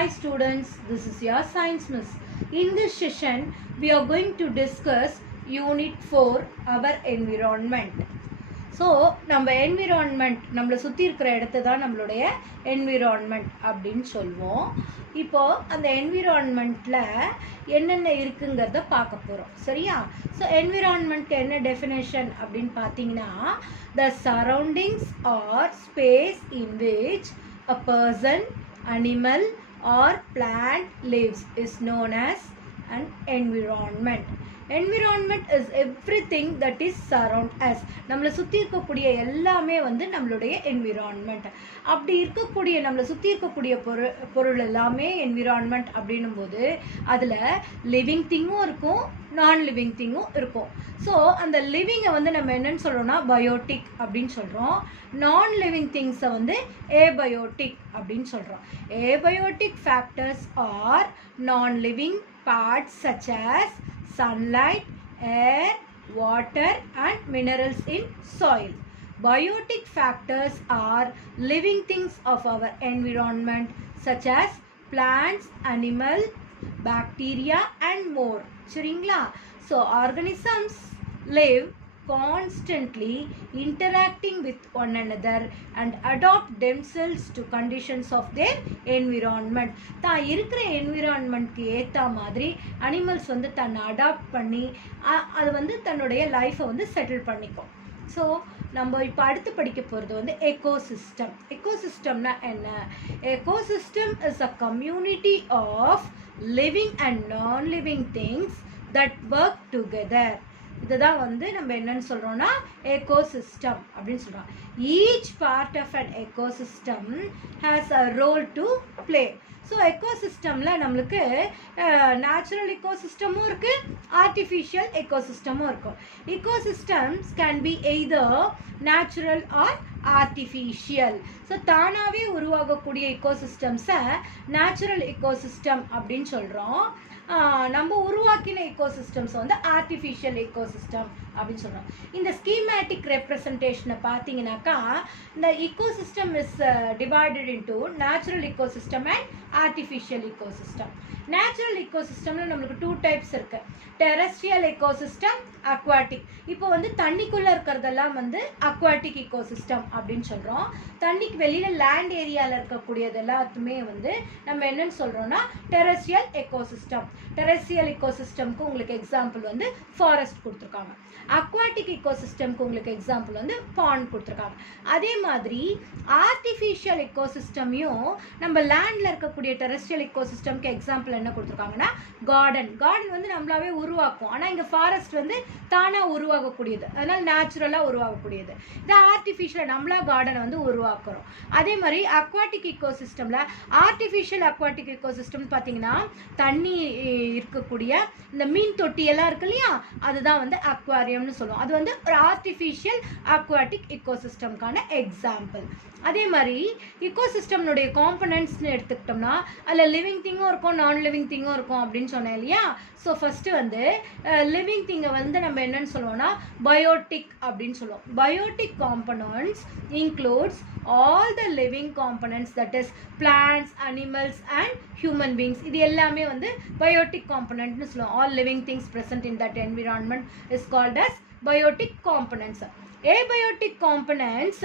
Hi students, this is your science miss. In this session, we are going to discuss Unit 4, our environment. So நம்ம environment நம்மளை சுற்றி இருக்கிற இடத்த தான் நம்மளுடைய என்விரான்மெண்ட் அப்படின்னு சொல்லுவோம். இப்போது அந்த என்விரான்மெண்ட்டில் என்னென்ன இருக்குங்கிறத பார்க்க போகிறோம், சரியா? ஸோ என்விரான்மெண்ட் என்ன டெஃபினேஷன் அப்படின்னு பார்த்தீங்கன்னா, the surroundings or space in which a person, animal or plant lives is known as an environment. Environment is everything that is surround us. நம்மளை சுற்றி இருக்கக்கூடிய எல்லாமே வந்து நம்மளுடைய environment. அப்படி இருக்கக்கூடிய நம்மளை சுற்றி இருக்கக்கூடிய பொருள் எல்லாமே environment அப்படின்னும் போது அதில் லிவிங் திங்கும் இருக்கும், நான் லிவிங் திங்கும் இருக்கும். ஸோ அந்த லிவிங்கை வந்து நம்ம என்னன்னு சொல்கிறோம்னா பயோட்டிக் அப்படின்னு சொல்கிறோம். நான் லிவிங் திங்ஸை வந்து ஏபயோட்டிக் அப்படின்னு சொல்கிறோம். ஏபயோட்டிக் ஃபேக்டர்ஸ் ஆர் நான் living parts such as sunlight, air, water and minerals in soil. Biotic factors are living things of our environment such as plants, animals, bacteria and more. சரிங்களா? So organisms live constantly interacting with one another and adopt themselves to conditions of their environment. தான் இருக்கிற என்விரான்மெண்ட்க்கு ஏற்ற மாதிரி animals வந்து தன்னை adapt பண்ணி அது வந்து தன்னுடைய லைஃப்பை வந்து செட்டில் பண்ணிக்கும். ஸோ நம்ம இப்போ அடுத்து படிக்க போகிறது வந்து எக்கோசிஸ்டம். எக்கோசிஸ்டம்னா என்ன? Ecosystem is a community of living and non living things that work together. இதுதான் வந்து நம்ம என்னன்னு சொல்கிறோம்னா எக்கோசிஸ்டம் அப்படின்னு சொல்கிறோம். Each part of an ecosystem has a role to play. So எக்கோசிஸ்டமில் நம்மளுக்கு நேச்சுரல் எக்கோசிஸ்டமும் இருக்குது, ஆர்டிஃபிஷியல் எக்கோசிஸ்டமும் இருக்கும். Ecosystems can be either natural or artificial. So தானாகவே உருவாகக்கூடிய எக்கோசிஸ்டம்ஸை நேச்சுரல் எக்கோசிஸ்டம் அப்படின்னு சொல்கிறோம். நம்ம உருவாக்கின எக்கோசிஸ்டம்ஸ் வந்து ஆர்டிஃபிஷியல் எக்கோசிஸ்டம் அப்படின்னு சொல்கிறோம். இந்த ஸ்கீமேட்டிக் ரெப்ரசன்டேஷனை பார்த்தீங்கன்னாக்கா இந்த ecosystem is divided into natural ecosystem and artificial ecosystem. Natural எக்கோசிஸ்டமில் நம்மளுக்கு 2 டைப்ஸ் இருக்குது. Terrestrial ecosystem, aquatic. இப்போ வந்து தண்ணிக்குள்ளே இருக்கிறதெல்லாம் வந்து அக்வாட்டிக் எக்கோசிஸ்டம் அப்படின்னு சொல்கிறோம். தண்ணிக்கு வெளியில் லேண்ட் ஏரியாவில் இருக்கக்கூடியது எல்லாத்துமே வந்து நம்ம என்னன்னு சொல்கிறோம்னா டெரஸ்ட்ரியல் எக்கோசிஸ்டம். டெரஸ்ட்ரியல் எக்கோசிஸ்டம்க்கு உங்களுக்கு எக்ஸாம்பிள் வந்து ஃபாரஸ்ட் கொடுத்துருக்காங்க. அக்வாட்டிக் எக்கோசிஸ்டம்க்கு உங்களுக்கு எக்ஸாம்பிள் வந்து பாண்ட் கொடுத்துருக்காங்க. அதே மாதிரி ஆர்டிஃபிஷியல் எக்கோசிஸ்டமையும் நம்ம லேண்டில் இருக்கக்கூடிய டெரஸ்ட்ரியல் எக்கோசிஸ்டம்க்கு எக்ஸாம்பிள் என்ன கொடுத்துருக்காங்கன்னா கார்டன். கார்டன் வந்து நம்மளாவே உருவாக்கும், ஆனால் இங்கே ஃபாரஸ்ட் வந்து தானாக உருவாகக்கூடியது, அதனால் நேச்சுரலாக உருவாகக்கூடியது. இந்த ஆர்டிஃபிஷியல் நம்மளா கார்டனை வந்து உருவாக்குறோம். அதே மாதிரி அக்வாட்டிக் எக்கோசிஸ்டமில் ஆர்டிஃபிஷியல் அக்வாட்டிக் எக்கோசிஸ்டம் பார்த்தீங்கன்னா தண்ணி இருக்கக்கூடிய இந்த மீன் தொட்டியெல்லாம் இருக்கு இல்லையா, அதுதான் வந்து அக்வாரியம்னு சொல்லுவோம். அது வந்து ஒரு ஆர்டிஃபிஷியல் அக்வாட்டிக் எக்கோசிஸ்டம்கான எக்ஸாம்பிள். அதே மாதிரி எக்கோசிஸ்டம்னுடைய காம்பனன்ட்ஸ்னு எடுத்துக்கிட்டோம்னா அதில் லிவிங் திங்கும் இருக்கும், நான் லிவிங் திங்கும் இருக்கும் அப்படின்னு சொன்னேன் இல்லையா. ஸோ ஃபஸ்ட்டு வந்து லிவிங் திங்கை வந்து நம்ம என்னன்னு சொல்லுவோம்னா பயோட்டிக் அப்படின்னு சொல்லுவோம். Biotic components includes all the living components that is plants, animals and human beings. இது எல்லாமே வந்து பயோட்டிக் காம்பனன்ட்னு சொல்லுவோம். All living things present in that environment is called as biotic components. Abiotic components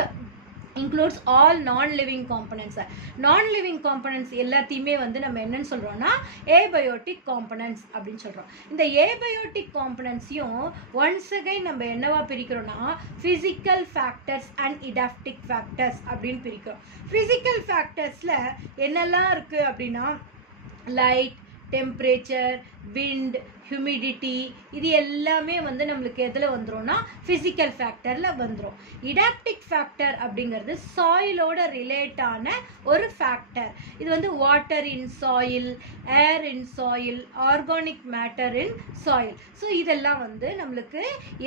includes all non-living components. Non-living components எல்லாத்தையுமே வந்து நம்ம என்னன்னு சொல்கிறோம்னா abiotic components அப்படின்னு சொல்கிறோம். இந்த ஏபயோட்டிக் காம்பனன்ட்ஸையும் ஒன்ஸ் அகைன் நம்ம என்னவா பிரிக்கிறோம்னா ஃபிசிக்கல் ஃபேக்டர்ஸ் அண்ட் இடாப்டிக் ஃபேக்டர்ஸ் அப்படின்னு பிரிக்கிறோம். ஃபிசிக்கல் ஃபேக்டர்ஸில் என்னெல்லாம் இருக்குது அப்படின்னா லைட், டெம்பரேச்சர், விண்ட், ஹியூமிடிட்டி, இது எல்லாமே வந்து நம்மளுக்கு எதில் வந்துடும்னா ஃபிசிக்கல் ஃபேக்டரில் வந்துடும். இடாப்டிக் ஃபேக்டர் அப்படிங்கிறது சாயிலோட ரிலேட்டான ஒரு ஃபேக்டர். இது வந்து water in soil, air in soil, organic matter in soil. So இதெல்லாம் வந்து நம்மளுக்கு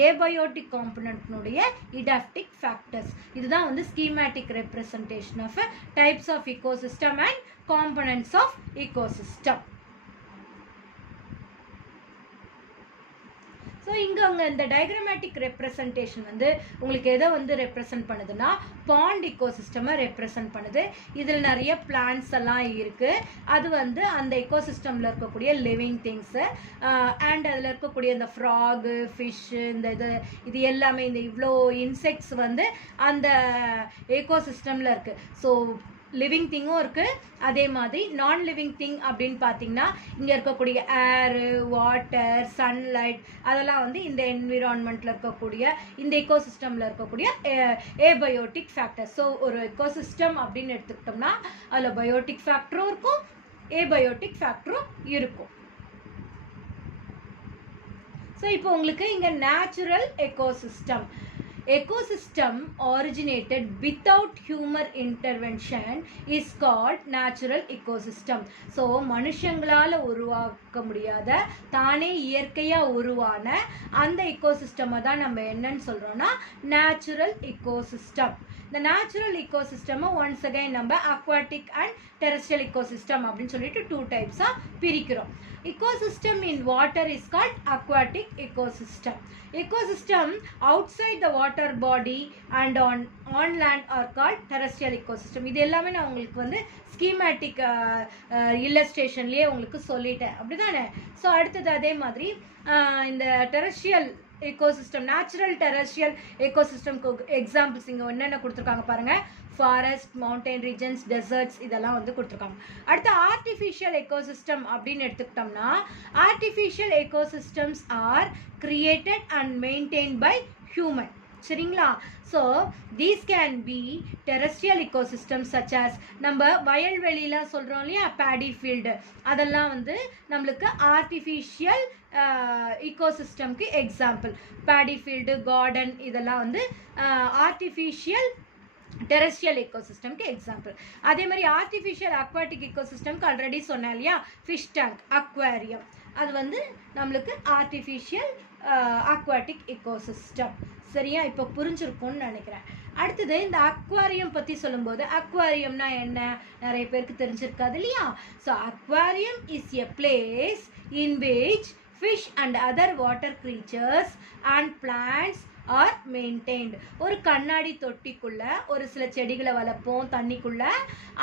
ஏபயோட்டிக் காம்பனன்ட்னுடைய இடாப்டிக் ஃபேக்டர்ஸ். இதுதான் வந்து schematic representation of types of ecosystem and components of ecosystem. So இங்கே அங்கே இந்த டயக்ராமேட்டிக் ரெப்ரசன்டேஷன் வந்து உங்களுக்கு எதை வந்து ரெப்ரசன்ட் பண்ணுதுன்னா பாண்ட் இக்கோசிஸ்டமை ரெப்ரசன்ட் பண்ணுது. இதில் நிறைய பிளான்ட்ஸ் எல்லாம் இருக்குது. அது வந்து அந்த இக்கோசிஸ்டமில் இருக்கக்கூடிய லிவிங் திங்ஸு அண்ட் அதில் இருக்கக்கூடிய இந்த ஃப்ராகு, ஃபிஷ்ஷு, இந்த இது எல்லாமே இந்த இவ்வளோ இன்செக்ட்ஸ் வந்து அந்த எக்கோசிஸ்டமில் இருக்குது. ஸோ லிவிங் திங்கும் இருக்குது, அதே மாதிரி நான் லிவிங் திங் அப்படின்னு பார்த்தீங்கன்னா இங்கே இருக்கக்கூடிய ஏரு, வாட்டர், சன்லைட் அதெல்லாம் வந்து இந்த என்விரான்மெண்ட்டில் இருக்கக்கூடிய இந்த எக்கோசிஸ்டமில் இருக்கக்கூடிய ஏபயோட்டிக் ஃபேக்டர். ஸோ ஒரு எக்கோசிஸ்டம் அப்படின்னு எடுத்துக்கிட்டோம்னா அதில் பயோட்டிக் ஃபேக்டரும் இருக்கும், ஏபயோட்டிக் ஃபேக்டரும் இருக்கும். ஸோ இப்போ உங்களுக்கு இங்கே natural ecosystem. Ecosystem originated without human intervention is called natural ecosystem. So மனுஷங்களால் உருவாக்க முடியாத தானே இயற்கையாக உருவான அந்த எக்கோசிஸ்டமை தான் நம்ம என்னன்னு சொல்கிறோன்னா நேச்சுரல் எக்கோசிஸ்டம். இந்த நேச்சுரல் எக்கோசிஸ்டமை ஒன்ஸ் அகைன் நம்ம அக்வாட்டிக் அண்ட் டெரெஸ்ட்ரியல் எக்கோசிஸ்டம் அப்படின்னு சொல்லிட்டு 2 டைப்ஸாக பிரிக்கிறோம். Ecosystem in water is called aquatic ecosystem. Ecosystem outside the water body and on land are called terrestrial ecosystem. இது எல்லாமே நான் உங்களுக்கு வந்து ஸ்கீமேட்டிக் இல்லஸ்ட்ரேஷன்லேயே உங்களுக்கு சொல்லிட்டேன், அப்படிதானே? ஸோ அடுத்தது அதே மாதிரி இந்த terrestrial ecosystem, natural terrestrial எக்கோசிஸ்டம்க்கு examples இங்கே என்னென்ன கொடுத்துருக்காங்க பாருங்கள். ஃபாரஸ்ட், மவுண்டைன் ரீஜன்ஸ், டெசர்ட்ஸ் இதெல்லாம் வந்து கொடுத்துருக்காங்க. அடுத்து ஆர்டிஃபிஷியல் எக்கோசிஸ்டம் அப்படின்னு எடுத்துக்கிட்டோம்னா artificial ecosystems are created and maintain by human. சரிங்களா? So these can be terrestrial ecosystems such as நம்ம வயல்வெளியெலாம் சொல்கிறோம் இல்லையா, பேடி ஃபீல்டு, அதெல்லாம் வந்து நம்மளுக்கு ஆர்டிஃபிஷியல் இக்கோசிஸ்டம்க்கு எக்ஸாம்பிள். பேடி ஃபீல்டு, கார்டன் இதெல்லாம் வந்து ஆர்டிஃபிஷியல் டெரெஸ்ட்ரியல் எக்கோசிஸ்டம்க்கு எக்ஸாம்பிள். அதே மாதிரி ஆர்டிஃபிஷியல் அக்வாட்டிக் எக்கோசிஸ்டம்க்கு ஆல்ரெடி சொன்னேன் இல்லையா, ஃபிஷ் டேங்க், அக்வேரியம், அது வந்து நம்மளுக்கு ஆர்டிஃபிஷியல் அக்வாட்டிக் எக்கோசிஸ்டம். சரியா? இப்போ புரிஞ்சிருக்கும்னு நினைக்கிறேன். அடுத்தது இந்த அக்வாரியம் பற்றி சொல்லும்போது அக்வாரியம்னா என்ன நிறைய பேருக்கு தெரிஞ்சிருக்காது இல்லையா? So aquarium is a place in which fish and other water creatures and plants are maintained. ஒரு கண்ணாடி தொட்டிக்குள்ள ஒரு சில செடிகளை வளர்ப்போம் தண்ணிக்குள்ள.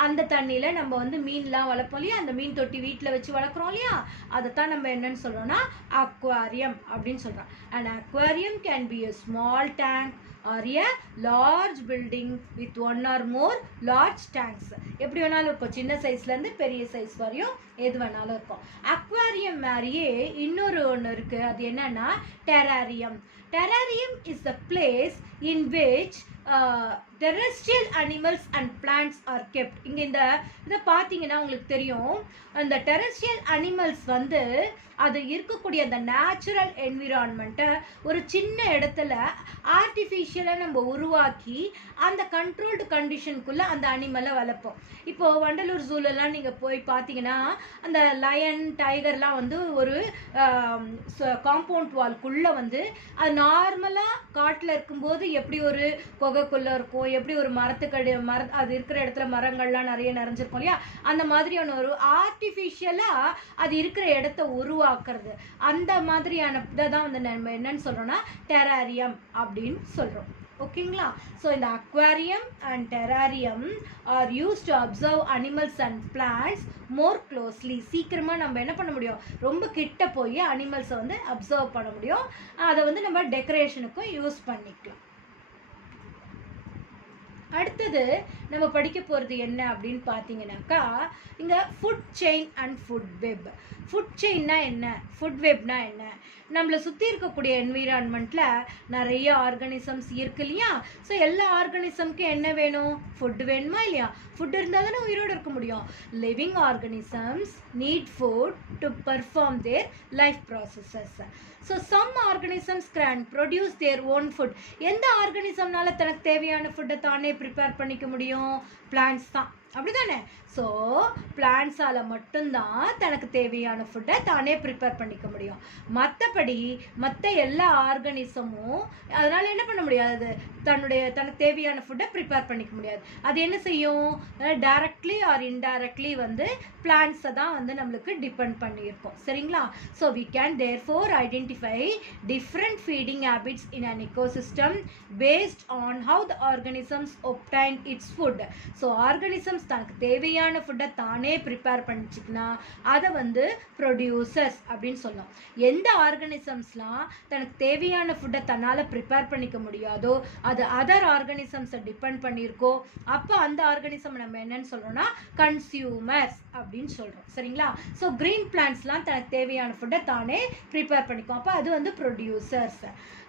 அந்த தண்ணியில் நம்ம வந்து மீன்லாம் வளர்ப்போம் இல்லையா, அந்த மீன் தொட்டி வீட்டில் வச்சு வளர்க்குறோம் இல்லையா, அதைத்தான் நம்ம என்னன்னு சொல்கிறோம்னா அக்வாரியம் அப்படின்னு சொல்கிறோம். And aquarium can be a small tank or a large building with one or more large tanks. எப்படி வேணாலும் இருக்கும், சின்ன சைஸ்லேருந்து பெரிய சைஸ் வரையும் எது வேணாலும் இருக்கும். அக்வாரியம் மாதிரியே இன்னொரு ஒன்று இருக்குது, அது என்னன்னா டெராரியம். Terrarium is the place in which terrestrial animals and plants are kept. இங்கே இதை பார்த்தீங்கன்னா உங்களுக்கு தெரியும், அந்த terrestrial animals வந்து அது இருக்கக்கூடிய அந்த நேச்சுரல் என்விரான்மெண்ட்டை ஒரு சின்ன இடத்துல ஆர்டிஃபிஷியலாக நம்ம உருவாக்கி அந்த கண்ட்ரோல்டு கண்டிஷனுக்குள்ளே அந்த அனிமலை வளர்ப்போம். இப்போது வண்டலூர் ஜூலெலாம் நீங்கள் போய் பார்த்தீங்கன்னா அந்த லயன், டைகர்லாம் வந்து ஒரு காம்பவுண்ட் வால்குள்ளே வந்து அது நார்மலாக காட்டில் இருக்கும்போது எப்படி ஒரு குகைக்குள்ளே இருக்கும், எப்படி ஒரு அது இருக்கிற இடத்துல மரங்கள்லாம் நிறைய நிறைஞ்சிருக்கும் இல்லையா, அந்த மாதிரியான ஒரு ஆர்டிஃபிஷியலாக அது இருக்கிற இடத்த உருவாக்குறது, அந்த மாதிரியான இதை தான் வந்து நம்ம என்னன்னு சொல்கிறோன்னா டெராரியம் அப்படின்னு சொல்கிறோம். ஓகேங்களா? ஸோ இந்த aquarium and terrarium are use to observe animals and plants more closely. சீக்கிரமாக நம்ம என்ன பண்ண முடியும், ரொம்ப கிட்ட போய் அனிமல்ஸை வந்து அப்சர்வ் பண்ண முடியும். அதை வந்து நம்ம டெக்கரேஷனுக்கும் யூஸ் பண்ணிக்கலாம். அடுத்தது நம்ம படிக்க போகிறது என்ன அப்படின்னு பார்த்தீங்கன்னாக்கா, இங்கே food chain and food web. Food செயின்னா என்ன, ஃபுட் வெப்னா என்ன? நம்மளை சுற்றி இருக்கக்கூடிய என்விரான்மெண்ட்டில் நிறைய ஆர்கானிசம்ஸ் இருக்கு இல்லையா? ஸோ எல்லா ஆர்கானிசம்க்கும் என்ன வேணும், ஃபுட் வேணுமா இல்லையா? ஃபுட் இருந்தால் தானே உயிரோடு இருக்க முடியும். Living organisms need food to perform their life processes. So some organisms can produce their own food. எந்த ஆர்கானிசம்னால தனக்கு தேவையான ஃபுட்டை தானே ப்ரிப்பேர் பண்ணிக்க முடியும்? பிளான்ட்ஸ் தான். அப்படிதானே? ஸோ பிளான்ஸால் மட்டும்தான் தனக்கு தேவையான ஃபுட்டை தானே ப்ரிப்பேர் பண்ணிக்க முடியும். மற்றபடி மற்ற எல்லா ஆர்கனிசமும் அதனால் என்ன பண்ண முடியாது, தனக்கு தேவையான ஃபுட்டை ப்ரிப்பேர் பண்ணிக்க முடியாது. அது என்ன செய்யும், டைரக்ட்லி ஆர் இன்டைரக்ட்லி வந்து பிளான்ஸை தான் வந்து நம்மளுக்கு டிபெண்ட் பண்ணியிருக்கோம். சரிங்களா? So we can therefore identify different feeding habits in an ecosystem based on how the organisms obtain its food. So organisms தனக்கு தேவையான ஃபுட்டை தானே ப்ரிப்பேர் பண்ணிச்சுன்னா அதை வந்து ப்ரொடியூசர்ஸ் அப்படின்னு சொல்லலாம். எந்த ஆர்கனிசம்ஸ்லாம் தனக்கு தேவையான ஃபுட்டை தன்னால் ப்ரிப்பேர் பண்ணிக்க முடியாதோ அது அதர் ஆர்கனிசம்ஸை டிபெண்ட் பண்ணியிருக்கோ அப்போ அந்த ஆர்கனிசம் நம்ம என்னன்னு சொல்கிறோம்னா கன்சியூமர்ஸ் அப்படின்னு சொல்கிறோம். சரிங்களா? ஸோ க்ரீன் பிளான்ட்ஸ்லாம் தனக்கு தேவையான ஃபுட்டை தானே ப்ரிப்பேர் பண்ணிக்கும், அப்போ அது வந்து producers.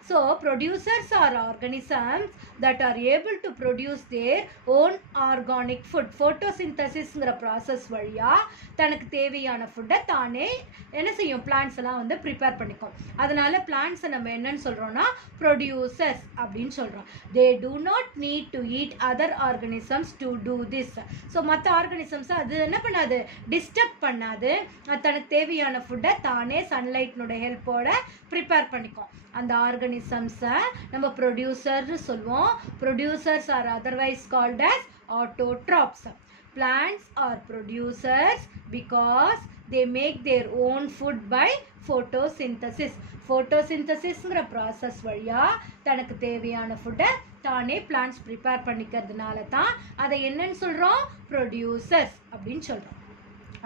So producers are organisms that are able to produce their own organic food. Photosynthesisங்கிற ப்ராசஸ் வழியாக தனக்கு தேவையான ஃபுட்டை தானே என்ன செய்யும், பிளான்ட்ஸ் எல்லாம் வந்து ப்ரிப்பேர் பண்ணிக்கும். அதனால பிளான்ட்ஸை நம்ம என்னன்னு சொல்கிறோம்னா ப்ரொடியூசர்ஸ் அப்படின்னு சொல்கிறோம். They do not need to eat other organisms to do this. So மற்ற ஆர்கனிசம்ஸை அது என்ன பண்ணாது, டிஸ்டர்ப் பண்ணாது. தனக்கு தேவையான ஃபுட்டை தானே சன்லைட்னுடைய ஹெல்ப்போட ப்ரிப்பேர் பண்ணிக்கும். அந்த ஆர்கனிசம்ஸை நம்ம ப்ரொடியூசர்னு சொல்லுவோம். Producers or otherwise called as autotrophs. Plants are producers because they make their own food by photosynthesis. photosynthesisங்கிற ப்ராசஸ் வழியாக தனக்கு தேவையான ஃபுட்டை தானே பிளான்ட்ஸ் ப்ரிப்பேர் பண்ணிக்கிறதுனால தான் அதை என்னன்னு சொல்கிறோம், ப்ரொடியூசர்ஸ் அப்படின்னு சொல்கிறோம்.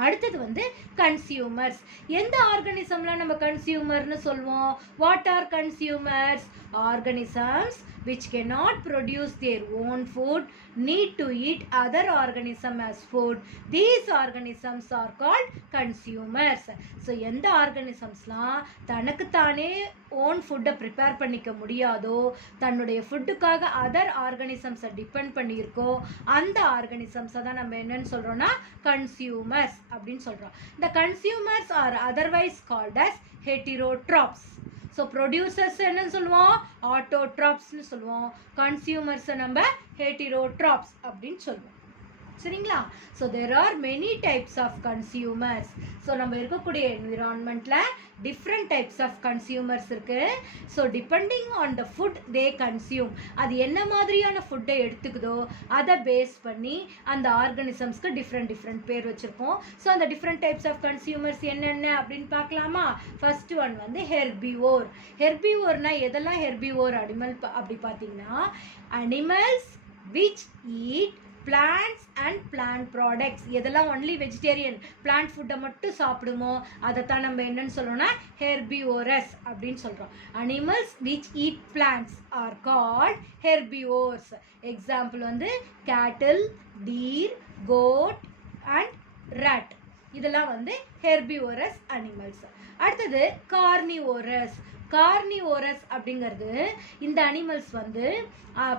அடுத்தது வந்து கன்சியூமர்ஸ். எந்த ஆர்கனிசம்லாம் நம்ம கன்சியூமர்னு சொல்லுவோம்? What are consumers? Organisms which cannot produce their own food need to eat other organism as food. These organisms are called consumers. So எந்த ஆர்கனிசம்ஸ்லாம் தனக்கு தானே ஓன் ஃபுட்டை ப்ரிப்பேர் பண்ணிக்க முடியாதோ, தன்னுடைய ஃபுட்டுக்காக அதர் ஆர்கனிசம்ஸை டிபெண்ட் பண்ணியிருக்கோ அந்த ஆர்கனிசம்ஸை தான் நம்ம என்னன்னு சொல்கிறோம்னா கன்சியூமர்ஸ் அப்படின்னு சொல்கிறோம். இந்த consumers or otherwise called as heterotrophs. So producers என்னன்னு சொல்லுவோம், ஆட்டோட்ராப்ஸ்னு சொல்லுவோம். கன்சியூமர்ஸை நம்ம ஹெட்டிரோட்ராப்ஸ் அப்படின்னு சொல்லுவோம். சரிங்களா? So there are many types of consumers. So நம்ம இருக்கக்கூடிய என்விரான்மெண்ட்டில் டிஃப்ரெண்ட் டைப்ஸ் ஆஃப் கன்சியூமர்ஸ் இருக்குது. So depending on the food they consume, அது என்ன மாதிரியான ஃபுட்டை எடுத்துக்குதோ அதை பேஸ் பண்ணி அந்த ஆர்கனிசம்ஸ்க்கு டிஃப்ரெண்ட் பேர் வச்சுருக்கோம். ஸோ அந்த டிஃப்ரெண்ட் டைப்ஸ் ஆஃப் கன்சியூமர்ஸ் என்னென்ன அப்படின்னு பார்க்கலாமா? ஃபர்ஸ்ட் ஒன் வந்து ஹெர்பிவோர். ஹெர்பிவோர்னா எதெல்லாம் ஹெர்பிவோர் அனிமல் அப்படி பார்த்தீங்கன்னா, animals which eat plants and plant products. எதெல்லாம் ஒன்லி வெஜிடேரியன் பிளான்ட் ஃபுட்டை மட்டும் சாப்பிடுமோ அதை தான் நம்ம என்னன்னு சொல்கிறோம்னா ஹெர்பிவோரஸ் அப்படின்னு சொல்கிறோம். Animals which eat plants are called herbivores. Example வந்து கேட்டில், டீர், கோட் அண்ட் ரேட். இதெல்லாம் வந்து ஹெர்பிவோரஸ் அனிமல்ஸ். அடுத்தது கார்னிவோரஸ். கார்னிவோரஸ் அப்படிங்கிறது இந்த அனிமல்ஸ் வந்து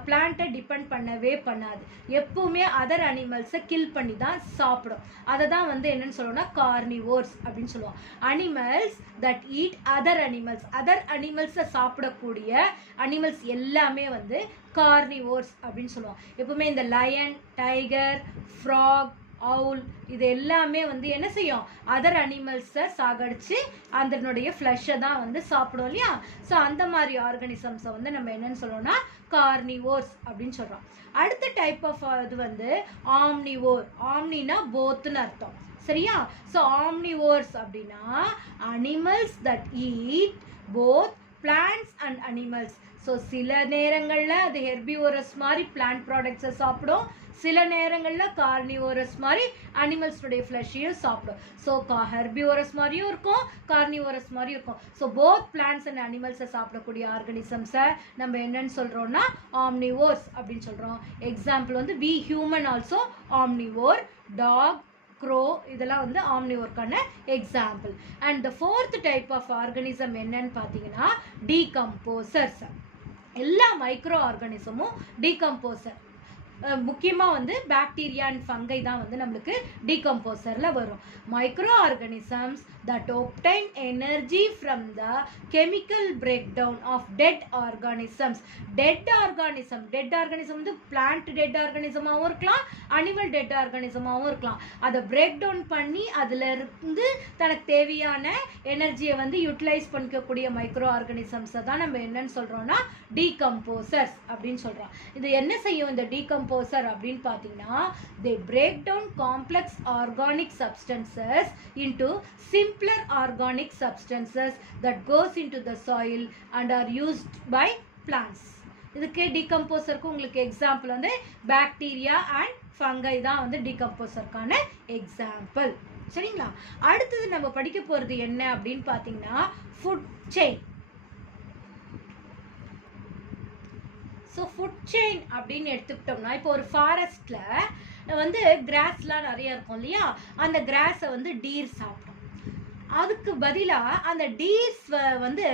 பிளான்ட்டை டிபெண்ட் பண்ணவே பண்ணாது, எப்பவுமே அதர் அனிமல்ஸை கில் பண்ணி தான் சாப்பிடும். அதை தான் வந்து என்னன்னு சொல்லுவோம்னா கார்னிவோர்ஸ் அப்படின்னு சொல்லுவோம். அனிமல்ஸ் தட் ஈட் அதர் அனிமல்ஸை சாப்பிடக்கூடிய அனிமல்ஸ் எல்லாமே வந்து கார்னிவோர்ஸ் அப்படின்னு சொல்லுவோம். எப்பவுமே இந்த லயன், டைகர், ஃப்ராக், அவுல் இது எல்லாமே வந்து என்ன செய்யும், அதர் அனிமல்ஸை சாகடிச்சு அதனுடைய ஃப்ளஷை தான் வந்து சாப்பிடும் இல்லையா? ஸோ அந்த மாதிரி ஆர்கனிசம்ஸை வந்து நம்ம என்னன்னு சொல்கிறோம்னா கார்னிவோர்ஸ் அப்படின்னு சொல்கிறோம். அடுத்த டைப் ஆஃப் இது வந்து ஆம்னிவோர். ஆம்னினா போத்துன்னு அர்த்தம். சரியா? ஸோ ஆம்னிவோர்ஸ் அப்படின்னா animals that eat both plants and animals. So சில நேரங்களில் அது ஹெர்பிவோரஸ் மாதிரி பிளான்ட் ப்ராடக்ட்ஸை சாப்பிடும், சில நேரங்களில் கார்னிவோரஸ் மாதிரி அனிமல்ஸுடைய ஃப்ளஷையும் சாப்பிடும். ஸோ ஹெர்பிவோரஸ் மாதிரியும் இருக்கும், கார்னிவோரஸ் மாதிரியும் இருக்கும். ஸோ போத் பிளான்ட்ஸ் அண்ட் அனிமல்ஸை சாப்பிடக்கூடிய ஆர்கனிசம்ஸை நம்ம என்னன்னு சொல்கிறோம்னா ஆம்னிவோர்ஸ் அப்படின்னு சொல்கிறோம். எக்ஸாம்பிள் வந்து we human also omnivore. Dog, crow இதெல்லாம் வந்து ஆம்னிவோர்க்கான example. And the fourth type of organism என்னன்னு பார்த்தீங்கன்னா டீகம்போசர்ஸ். எல்லா மைக்ரோ ஆர்கனிசமும் டீகம்போசர். முக்கியமாக வந்து பாக்டீரியா அண்ட் ஃபங்கை தான் வந்து நம்மளுக்கு டீகம்போசரில் வரும். Micro organisms that obtain energy from the chemical breakdown of dead organisms. Dead organism வந்து plant dead organism ஆவும் இருக்கலாம், animal dead organism ஆவும் இருக்கலாம். அதை break down பண்ணி அதில் இருந்து தனக்கு தேவையான எனர்ஜியை வந்து யூட்டிலைஸ் பண்ணிக்கக்கூடிய மைக்ரோ ஆர்கானிசம்ஸை தான் நம்ம என்னன்னு சொல்கிறோம்னா டீகம்போசர்ஸ் அப்படின்னு சொல்கிறோம். இது என்ன செய்யும் இந்த டீகம்போசர் அப்படின்னு பார்த்தீங்கன்னா, they break down complex organic substances into simpler organic substances that goes into the soil and are used by plants. இதுக்கு டீகம்போசருக்கு உங்களுக்கு எக்ஸாம்பிள் வந்து பாக்டீரியா அண்ட் ஃபங்கை தான் வந்து டீகம்போசருக்கான எக்ஸாம்பிள். சரிங்களா? அடுத்தது நம்ம படிக்க போகிறது என்ன அப்படின்னு பார்த்தீங்கன்னா food chain. So food chain அப்படின்னு எடுத்துக்கிட்டோம்னா, இப்போ ஒரு ஃபாரஸ்ட்டில் வந்து கிராஸ்லாம் நிறைய இருக்கும் இல்லையா, அந்த கிராஸை வந்து டீர் சாப்பிடும். அதுக்கு பதிலாக அந்த டீர்ஸ் வந்து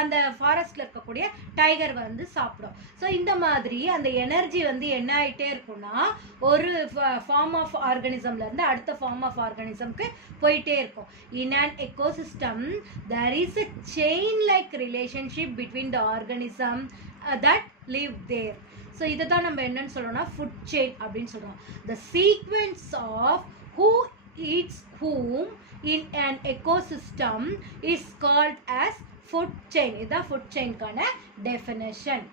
அந்த ஃபாரஸ்ட்டில் இருக்கக்கூடிய டைகர் வந்து சாப்பிடும். ஸோ இந்த மாதிரி அந்த எனர்ஜி வந்து என்ன ஆகிட்டே இருக்கும்னா, ஒரு ஃபார்ம் ஆஃப் ஆர்கானிசம்லேருந்து அடுத்த ஃபார்ம் ஆஃப் ஆர்கானிசம்க்கு போயிட்டே இருக்கும். இன் an ecosystem there is a chain like relationship between the organism that live there. So இதை தான் நம்ம என்னன்னு சொல்கிறோம்னா ஃபுட் செயின் அப்படின்னு சொல்கிறோம். The sequence of who eats whom in an ecosystem is called as food chain. இதுதான் food செயின்கான definition.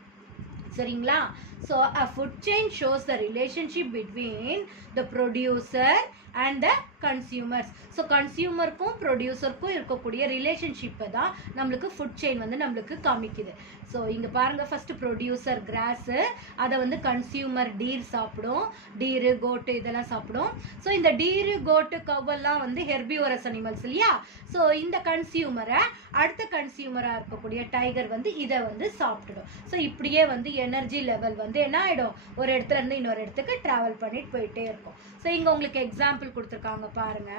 சரிங்களா? So a food chain shows the relationship between the producer and the consumers. So கன்சியூமருக்கும் ப்ரொடியூசருக்கும் இருக்கக்கூடிய ரிலேஷன்ஷிப்பை தான் நம்மளுக்கு ஃபுட் செயின் வந்து நம்மளுக்கு காமிக்குது. ஸோ இங்கே பாருங்கள், ஃபஸ்ட்டு ப்ரொடியூசர் கிராஸு, அதை வந்து கன்சியூமர் டீர் சாப்பிடும், டீரு கோட்டு இதெல்லாம் சாப்பிடும். ஸோ இந்த டீரு கோட்டு கவ்வெல்லாம் வந்து ஹெர்பிவோரஸ் அனிமல்ஸ் இல்லையா. ஸோ இந்த கன்சியூமரை அடுத்த கன்சியூமராக இருக்கக்கூடிய டைகர் வந்து இதை வந்து சாப்பிட்டுடும். ஸோ இப்படியே வந்து எனர்ஜி லெவல் வந்து என்ன ஆகிடும், ஒரு இடத்துல இருந்து இன்னொரு இடத்துக்கு ட்ராவல் பண்ணிட்டு போயிட்டே இருக்கும். ஸோ இங்கே உங்களுக்கு எக்ஸாம்பிள் கொடுத்துருக்காங்க பாருங்க,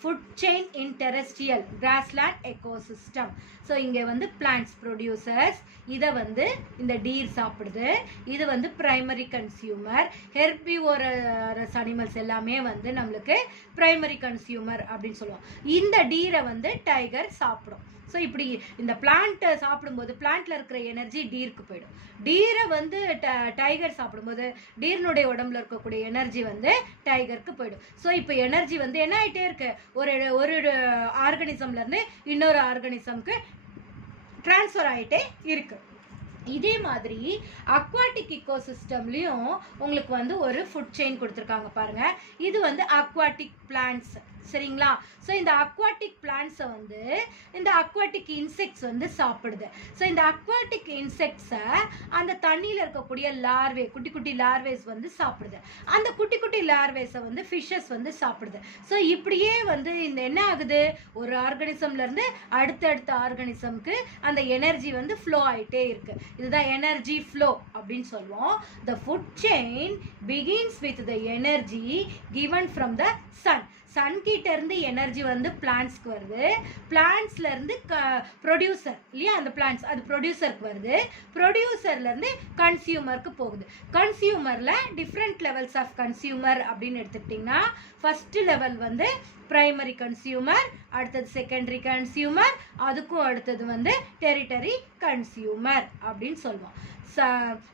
food chain in terrestrial grassland ecosystem. So இங்கே வந்து பிளான்ட்ஸ் ப்ரொடியூசர்ஸ், இதை வந்து இந்த டீர் சாப்பிடுது, இது வந்து பிரைமரி கன்சியூமர். ஹெர்பிவோரஸ் அனிமல்ஸ் எல்லாமே வந்து நம்மளுக்கு பிரைமரி கன்சியூமர் அப்படின்னு சொல்லுவோம். இந்த டீரை வந்து டைகர் சாப்பிடும். ஸோ இப்படி இந்த பிளான்ட்டை சாப்பிடும்போது பிளான்ட்டில் இருக்கிற எனர்ஜி டீருக்கு போயிடும். டீரை வந்து டைகர் சாப்பிடும்போது டீர்னுடைய உடம்புல இருக்கக்கூடிய எனர்ஜி வந்து டைகருக்கு போயிடும். ஸோ இப்போ எனர்ஜி வந்து என்ன ஆகிட்டே இருக்கு, ஒரு ஆர்கானிசம்லேருந்து இன்னொரு ஆர்கானிசம்க்கு ட்ரான்ஸ்ஃபர் ஆகிட்டே இருக்கு. இதே மாதிரி அக்வாட்டிக் இக்கோசிஸ்டம்லேயும் உங்களுக்கு வந்து ஒரு ஃபுட் செயின் கொடுத்துருக்காங்க பாருங்க. இது வந்து அக்வாட்டிக் பிளான்ட்ஸ். சரிங்களா? ஸோ இந்த அக்வாட்டிக் பிளான்ட்ஸை வந்து இந்த அக்வாட்டிக் இன்செக்ட்ஸ் வந்து சாப்பிடுது. ஸோ இந்த அக்வாட்டிக் இன்செக்ட்ஸை அந்த தண்ணியில் இருக்கக்கூடிய லார்வே, குட்டி குட்டி லார்வேஸ் வந்து சாப்பிடுது. அந்த குட்டி குட்டி லார்வேஸை வந்து ஃபிஷ்ஷஸ் வந்து சாப்பிடுது. ஸோ இப்படியே வந்து இந்த என்ன ஆகுது, ஒரு ஆர்கானிசம்லேருந்து அடுத்தடுத்த ஆர்கானிசம்க்கு அந்த எனர்ஜி வந்து ஃப்ளோ ஆகிட்டே இருக்கு. இதுதான் எனர்ஜி ஃப்ளோ அப்படின்னு சொல்லுவோம். The food chain begins with the energy given from the sun. Sun கிட்ட இருந்து எனர்ஜி வந்து பிளான்ட்ஸ்க்கு வருது, பிளான்ட்ஸ்ல இருந்து ப்ரொடியூசர் இல்லையா, அந்த பிளான்ட்ஸ் அது ப்ரொடியூசருக்கு வருது, ப்ரொடியூசர்ல இருந்து கன்சியூமருக்கு போகுது. கன்சியூமர்ல டிஃப்ரெண்ட் லெவல்ஸ் ஆஃப் கன்சியூமர் அப்படின்னு எடுத்துக்கிட்டிங்கன்னா, ஃபர்ஸ்ட் லெவல் வந்து பிரைமரி கன்சியூமர், அடுத்தது செகண்டரி கன்சியூமர், அதுக்கும் அடுத்தது வந்து டெரிட்டரி கன்சியூமர் அப்படின்னு சொல்லுவோம்.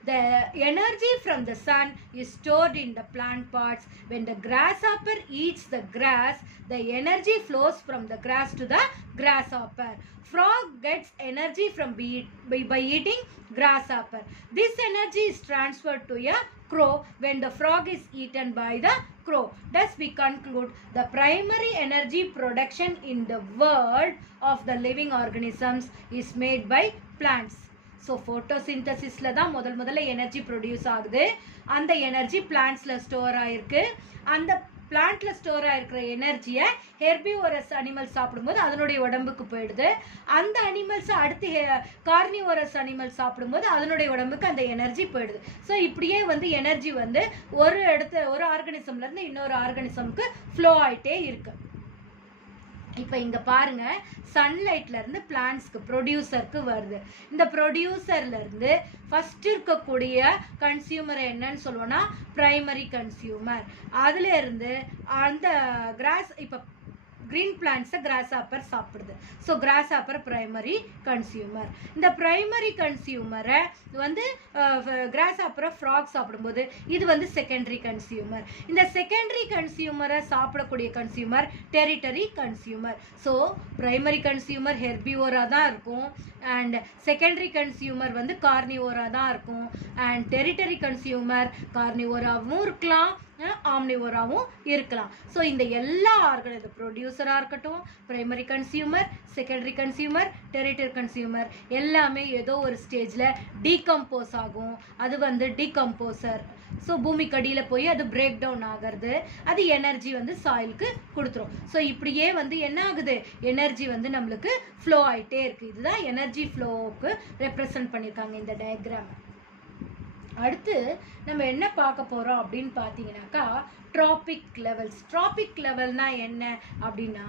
The energy from the sun is stored in the plant parts. When the grasshopper eats the grass, the energy flows from the grass to the grasshopper. Frog gets energy from by eating grasshopper. This energy is transferred to a crow when the frog is eaten by the crow. Thus we conclude the primary energy production in the world of the living organisms is made by plants. So ஃபோட்டோசிந்தசிஸில் தான் முதல்ல energy produce ஆகுது. அந்த energy பிளான்ட்ஸில் store ஆகிருக்கு. அந்த பிளான்ட்டில் store ஆகிருக்கிற எனர்ஜியை herbivorous animals சாப்பிடும்போது அதனுடைய உடம்புக்கு போயிடுது. அந்த அனிமல்ஸை அடுத்து கார்னிவோரஸ் அனிமல்ஸ் சாப்பிடும்போது அதனுடைய உடம்புக்கு அந்த எனர்ஜி போயிடுது. ஸோ இப்படியே வந்து எனர்ஜி வந்து ஒரு ஆர்கானிசம்லேருந்து இன்னொரு ஆர்கானிசம்க்கு ஃப்ளோ ஆகிட்டே இருக்கு. இப்போ இங்கே பாருங்க, சன்லைட்லேருந்து பிளான்ட்ஸ்க்கு ப்ரொடியூசருக்கு வருது. இந்த ப்ரொடியூசர்லேருந்து ஃபஸ்ட்டு இருக்கக்கூடிய கன்சியூமர் என்னன்னு சொல்லுவோன்னா ப்ரைமரி கன்சியூமர். அதுலேருந்து அந்த கிராஸ், இப்போ green plants grasshopper சாப்பிடுது. So grasshopper primary consumer. இந்த primary consumer வந்து grasshopper frog சாப்பிடும்போது இது வந்து secondary consumer. இந்த secondary consumer சாப்பிடக்கூடிய consumer territory consumer. So primary consumer herbivore தான் இருக்கும், and secondary consumer வந்து carnivore தான் இருக்கும், and territory consumer carnivore-ஆவும் இருக்கலாம், ஆம்னிவோராவும் இருக்கலாம். ஸோ இந்த எல்லா ஆர்கனைசம், ப்ரொடியூசராக இருக்கட்டும், primary consumer, secondary consumer, territory consumer எல்லாமே ஏதோ ஒரு ஸ்டேஜில் டீகம்போஸ் ஆகும். அது வந்து டீகம்போசர். ஸோ பூமிக்கு அடியில் போய் அது பிரேக் டவுன் ஆகிறது, அது எனர்ஜி வந்து சாயிலுக்கு கொடுத்துரும். ஸோ இப்படியே வந்து என்ன ஆகுது, எனர்ஜி வந்து நம்மளுக்கு ஃப்ளோ ஆகிட்டே இருக்குது. இதுதான் எனர்ஜி ஃப்ளோவுக்கு ரெப்ரசன்ட் பண்ணியிருக்காங்க இந்த டயக்ராம். அடுத்து நம்ம என்ன பார்க்க போகிறோம் அப்படின்னு பார்த்தீங்கன்னாக்கா ட்ராபிக் லெவல்ஸ். ட்ராபிக் லெவல்னா என்ன அப்படின்னா,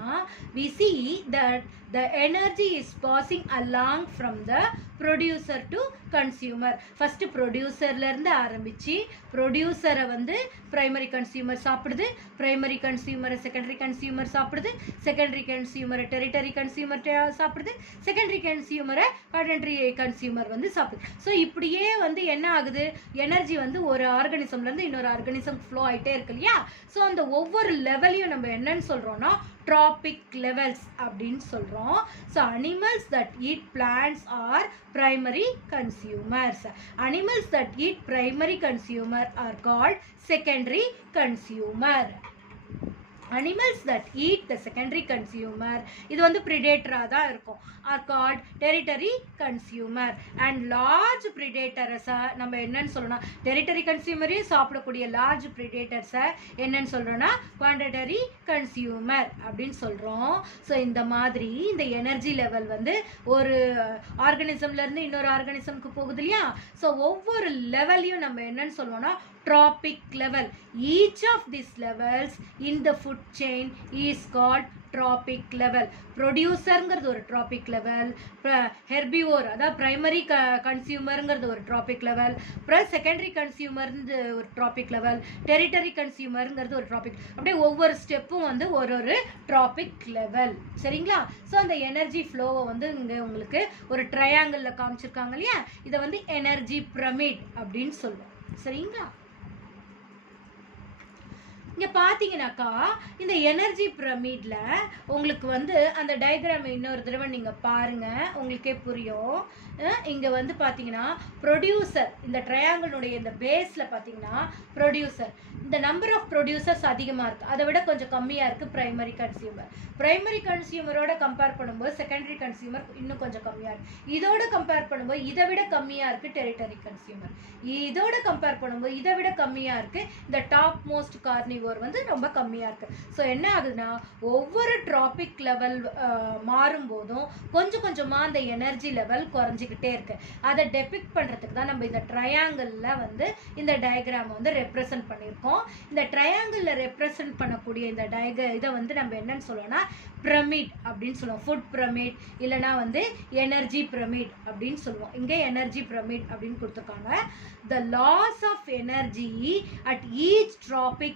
we see that the energy is passing along from the producer to consumer. First ப்ரொடியூசர்லேருந்து ஆரம்பித்து ப்ரொடியூசரை வந்து ப்ரைமரி கன்சியூமர் சாப்பிடுது, ப்ரைமரி கன்சியூமரை செகண்டரி கன்சியூமர் சாப்பிடுது, செகண்டரி கன்சியூமரை டெரிட்டரி கன்சியூமர் சாப்பிடுது, செகண்டரி கன்சியூமரை டெரிட்டரி கன்சியூமர் வந்து சாப்பிடுது. ஸோ இப்படியே வந்து என்ன ஆகுது, எனர்ஜி வந்து ஒரு ஆர்கானிசம்லேருந்து இன்னொரு ஆர்கானிசம் ஃப்ளோ ஆகிட்டே இருக்கு இல்லையா. ஸோ அந்த ஒவ்வொரு லெவலையும் நம்ம என்னன்னு சொல்கிறோன்னா ட்ராபிக் லெவல்ஸ் அப்படின்னு சொல்கிறோம். So animals that eat plants R primary consumers. Animals that eat primary consumer are called secondary consumer. Animals that eat the secondary consumer, இது வந்து predator தான் இருக்கும், are called territory consumer. And large predators நம்ம என்னன்னு சொல்லணும், territory consumer சாப்பிடக்கூடிய large predators என்னன்னு சொல்றோம்னா quantitary consumer அப்படின்னு சொல்றோம். ஸோ இந்த மாதிரி இந்த எனர்ஜி லெவல் வந்து ஒரு ஆர்கானிசம்ல இருந்து இன்னொரு ஆர்கானிசம்க்கு போகுது இல்லையா. ஸோ ஒவ்வொரு லெவலையும் நம்ம என்னன்னு சொல்லுவோம்னா trophic level. Each of these levels in the food chain is called trophic level. ப்ரொடியூசருங்கிறது ஒரு ட்ராபிக் லெவல், ஹெர்பிவோர் அதாவது ப்ரைமரி கன்சியூமருங்கிறது ஒரு ட்ராபிக் லெவல், ப்ளஸ் செகண்டரி கன்சியூமர்ந்து ஒரு ட்ராபிக் லெவல், டெரிட்டரி கன்சியூமருங்கிறது ஒரு ட்ராபிக். அப்படியே ஒவ்வொரு ஸ்டெப்பும் வந்து ஒரு ஒரு ட்ராபிக் லெவல். சரிங்களா. ஸோ அந்த எனர்ஜி ஃப்ளோவை வந்து இங்கே உங்களுக்கு ஒரு ட்ரையாங்கிளில் காமிச்சிருக்காங்க இல்லையா, இதை வந்து எனர்ஜி பிரமிட் அப்படின்னு சொல்லுவோம். சரிங்களா. இங்கே பார்த்தீங்கன்னாக்கா இந்த எனர்ஜி பிரமிட்ல உங்களுக்கு வந்து அந்த டயக்ராம் இன்னொரு தடவை நீங்கள் பாருங்கள், உங்களுக்கே புரியும். இங்கே வந்து பார்த்தீங்கன்னா ப்ரொடியூசர், இந்த ட்ரையாங்கிளுடைய இந்த பேஸில் பார்த்தீங்கன்னா ப்ரொடியூசர், இந்த நம்பர் ஆஃப் ப்ரொடியூசர்ஸ் அதிகமாக இருக்குது, அதை விட கொஞ்சம் கம்மியாக இருக்குது ப்ரைமரி கன்சியூமர். ப்ரைமரி கன்சியூமரோட கம்பேர் பண்ணும்போது செகண்டரி கன்சியூமர் இன்னும் கொஞ்சம் கம்மியாக இருக்குது. இதோட கம்பேர் பண்ணும்போது இதை விட கம்மியாக இருக்குது டெரிட்டரி கன்சியூமர். இதோட கம்பேர் பண்ணும்போது இதை விட கம்மியாக இருக்குது இந்த டாப் மோஸ்ட் கார்னிவோர் வந்து ரொம்ப கம்மியாக இருக்குது. ஸோ என்ன ஆகுதுன்னா ஒவ்வொரு ட்ராபிக் லெவல் மாறும்போதும் கொஞ்சம் கொஞ்சமாக அந்த எனர்ஜி லெவல் குறைஞ்சிக்கிட்டே இருக்கு. அதை டெபிக்ட் பண்ணுறதுக்கு தான் நம்ம இந்த ட்ரையாங்கிளில் வந்து இந்த டயக்ராம் வந்து ரெப்ரசன்ட் பண்ணியிருக்கோம். இந்த ட்ரையாங்கிளில் ரெப்ரசன்ட் பண்ணக்கூடிய இந்த இதை வந்து நம்ம என்னன்னு சொல்லுவோம்னா பிரமிட் அப்படின்னு சொல்லுவோம். ஃபுட் பிரமிட் இல்லைனா வந்து எனர்ஜி பிரமிட் அப்படின்னு சொல்லுவோம். இங்கே எனர்ஜி பிரமிட் அப்படின்னு கொடுத்துருக்காங்க. The loss of energy at each tropic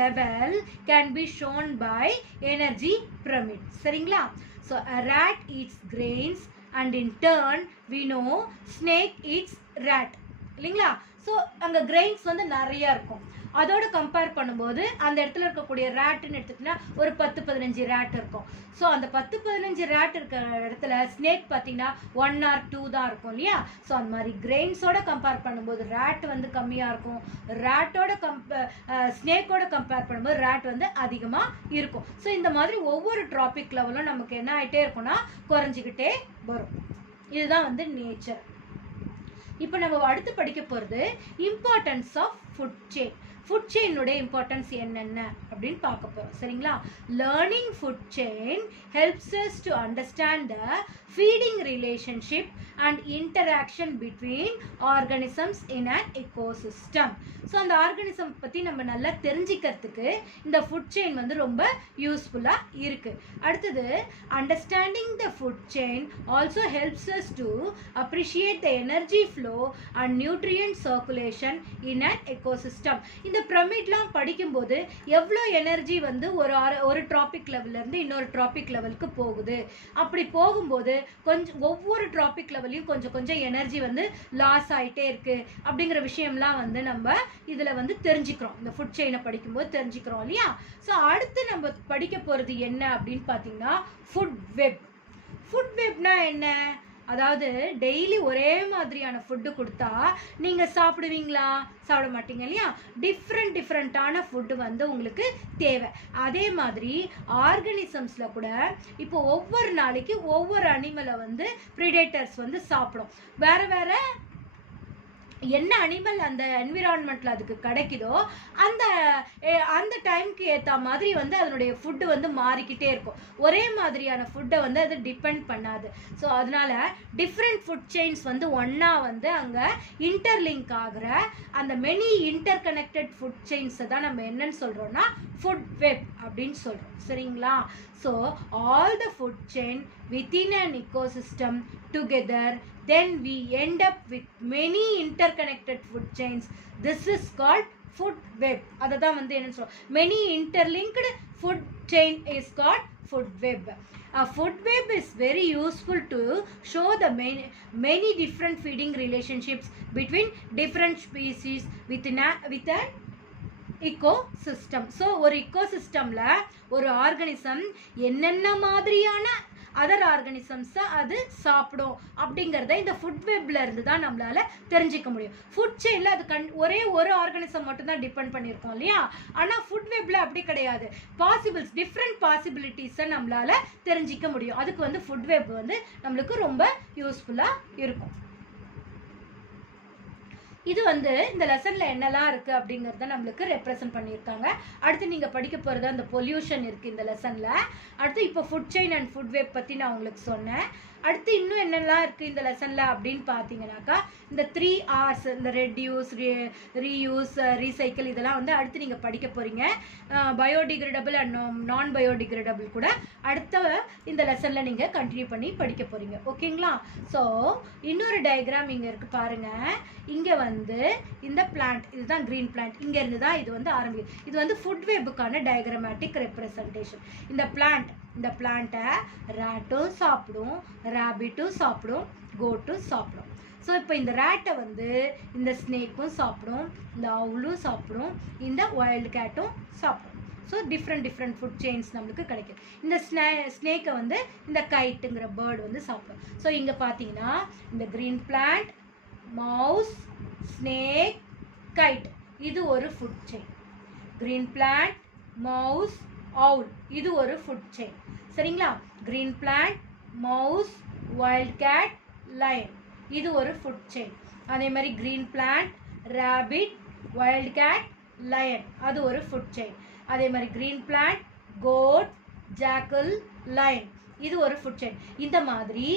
level can be shown by energy pyramid. சரிங்களா. So a rat eats grains and in turn we know snake eats rat. இல்லைங்களா. So அங்கே grains வந்து நிறையா இருக்கும். அதோட compare பண்ணும்போது அந்த இடத்துல இருக்கக்கூடிய ரேட்டுன்னு எடுத்துக்கிட்டா ஒரு 10-15 ரேட் இருக்கும். ஸோ அந்த 10-15 ரேட் இருக்கிற இடத்துல ஸ்னேக் பார்த்தீங்கன்னா 1 or 2 தான் இருக்கும் இல்லையா. ஸோ அந்த மாதிரி கிரெயின்ஸோட கம்பேர் பண்ணும்போது ரேட் வந்து கம்மியாக இருக்கும், ரேட்டோட ஸ்னேக்கோட கம்பேர் பண்ணும்போது ரேட் வந்து அதிகமாக இருக்கும். ஸோ இந்த மாதிரி ஒவ்வொரு ட்ராபிக் லெவலும் நமக்கு என்ன ஆகிட்டே இருக்கும்னா குறைஞ்சிக்கிட்டே வரும். இதுதான் வந்து நேச்சர். இப்போ நம்ம அடுத்து படிக்க போகிறது importance of food chain. Food செயினுடைய இம்பார்ட்டன்ஸ் என்னென்ன அப்படின்னு பார்க்க போகிறோம். சரிங்களா? Learning food chain helps us to understand the feeding relationship and interaction between organisms in an ecosystem. So அந்த ஆர்கானிசம் பற்றி நம்ம நல்லா தெரிஞ்சிக்கிறதுக்கு இந்த ஃபுட் செயின் வந்து ரொம்ப யூஸ்ஃபுல்லாக இருக்குது. அடுத்தது, understanding the food chain also helps us to appreciate the energy flow and nutrient circulation in an ecosystem. இந்த பிரமிட்லாம் படிக்கும்போது எவ்வளோ எனர்ஜி வந்து ஒரு ட்ராபிக் லெவல்லேருந்து இன்னொரு ட்ராபிக் லெவலுக்கு போகுது, அப்படி போகும்போது கொஞ்சம் ஒவ்வொரு ட்ராபிக் லெவலையும் கொஞ்சம் கொஞ்சம் எனர்ஜி வந்து லாஸ் ஆகிட்டே இருக்குது அப்படிங்கிற விஷயம்லாம் வந்து நம்ம இதில் வந்து தெரிஞ்சுக்கிறோம். இந்த ஃபுட் செயினை படிக்கும்போது தெரிஞ்சுக்கிறோம் இல்லையா? ஸோ அடுத்து நம்ம படிக்க போகிறது என்ன அப்படின்னு பார்த்தீங்கன்னா ஃபுட் வெப். ஃபுட் வெப்னா என்ன? அதாவது டெய்லி ஒரே மாதிரியான ஃபுட்டு கொடுத்தா நீங்கள் சாப்பிடுவீங்களா? சாப்பிட மாட்டீங்க இல்லையா? டிஃப்ரெண்ட்டான ஃபுட்டு வந்து உங்களுக்கு தேவை. அதே மாதிரி ஆர்கனிசம்ஸில் கூட இப்போ ஒவ்வொரு நாளைக்கு ஒவ்வொரு அனிமலை வந்து ப்ரிடேட்டர்ஸ் வந்து சாப்பிடும். வேறு என்ன அனிமல் அந்த என்விரான்மெண்ட்டில் அதுக்கு கிடைக்குதோ அந்த டைமுக்கு ஏற்ற மாதிரி வந்து அதனுடைய ஃபுட்டு வந்து மாறிக்கிட்டே இருக்கும். ஒரே மாதிரியான ஃபுட்டை வந்து அது டிபெண்ட் பண்ணாது. ஸோ அதனால டிஃப்ரெண்ட் ஃபுட் செயின்ஸ் வந்து ஒன்றா வந்து அங்கே இன்டர்லிங்க் ஆகிற அந்த மெனி இன்டர் கனெக்டட் ஃபுட் செயின்ஸை தான் நம்ம என்னன்னு சொல்கிறோம்னா ஃபுட் வெப் அப்படின்னு சொல்கிறோம். சரிங்களா? So all the food chain within an ecosystem together, then we end up with many interconnected food chains. This is called food web. Adha da vandu enna solra, many interlinked food chain is called food web. A food web is very useful to show the many different feeding relationships between different species within an ecosystem. So ஒரு ecosystemல ஒரு organism என்னென்ன மாதிரியான other ஆர்கானிசம்ஸை அது சாப்பிடும் அப்படிங்கிறத இந்த food வெப்ல இருந்து தான் நம்மளால தெரிஞ்சிக்க முடியும். ஃபுட் செயினில் அது ஒரே ஒரு ஆர்கானிசம் மட்டும்தான் டிபெண்ட் பண்ணியிருக்கோம் இல்லையா? ஆனால் ஃபுட் வெப்ல அப்படி கிடையாது. டிஃப்ரெண்ட் பாசிபிலிட்டிஸை நம்மளால தெரிஞ்சிக்க முடியும். அதுக்கு வந்து ஃபுட் வெப் வந்து நம்மளுக்கு ரொம்ப யூஸ்ஃபுல்லாக இருக்கும். இது வந்து இந்த லெசனில் என்னெல்லாம் இருக்குது அப்படிங்கிறத நம்மளுக்கு ரெப்ரசன்ட் பண்ணியிருக்காங்க. அடுத்து நீங்கள் படிக்க போகிறது அந்த பொல்யூஷன் இருக்குது இந்த லெசனில். அடுத்து இப்போ food chain and food web பற்றி நான் உங்களுக்கு சொன்னேன். அடுத்து இன்னும் என்னெல்லாம் இருக்குது இந்த லெசனில் அப்படின்னு பார்த்தீங்கன்னாக்கா இந்த 3 R's, இந்த ரெட்யூஸ், ரீயூஸ், ரீசைக்கிள், இதெல்லாம் வந்து அடுத்து நீங்கள் படிக்க போகிறீங்க. பயோடிகிரேடபிள் அண்ட் நான் பயோடிகிரேடபிள் கூட அடுத்த இந்த லெசனில் நீங்கள் கண்டினியூ பண்ணி படிக்க போகிறீங்க. ஓகேங்களா? ஸோ இன்னொரு டயக்ராம் இங்கே இருக்குது பாருங்கள். இங்கே வந்து இந்த பிளான்ட், இதுதான் க்ரீன் பிளான்ட், இங்கேருந்து தான் இது வந்து ஆரம்பிக்கும். இது வந்து ஃபுட் வெப்புக்கான டயக்ராமேட்டிக் ரெப்ரசன்டேஷன். இந்த பிளான்ட்டை ரேட்டும் சாப்பிடும், ரேபிட்டும் சாப்பிடும், கோட்டும் சாப்பிடும். ஸோ இப்போ இந்த ரேட்டை வந்து இந்த ஸ்னேக்கும் சாப்பிடும், இந்த அவுலும் சாப்பிடும், இந்த வைல்டு கேட்டும் சாப்பிடும். ஸோ டிஃப்ரெண்ட் ஃபுட் செயின்ஸ் நம்மளுக்கு கிடைக்கும். இந்த ஸ்னேக்கை வந்து இந்த கைட்டுங்கிற பேர்டு வந்து சாப்பிடும். ஸோ இங்கே பார்த்தீங்கன்னா இந்த green plant, mouse, snake, kite, இது ஒரு food chain. Green plant, mouse, owl, இது ஒரு ஃபுட் செயின். சரிங்களா? Green plant, mouse, wild cat, lion, இது ஒரு ஃபுட் செயின். அதே மாதிரி green plant, rabbit, wild cat, lion, அது ஒரு ஃபுட் செயின். அதே மாதிரி green plant, goat, jackal, lion, இது ஒரு ஃபுட் செயின். இந்த மாதிரி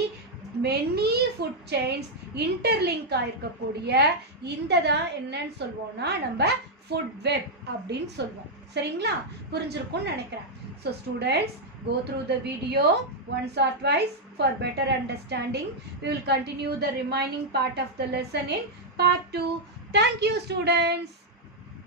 மெனி ஃபுட் செயின்ஸ் இன்டர்லிங்க் ஆகிருக்கக்கூடிய இந்த தான் என்னன்னு சொல்லுவோம்னா நம்ம ஃபுட் வெப் அப்படின்னு சொல்லுவோம். சரிங்களா? புரிஞ்சிருக்கும்னு நினைக்கிறேன். So students, go through the video once or twice for better understanding. We will continue the remaining part of the lesson in part 2. Thank you, students.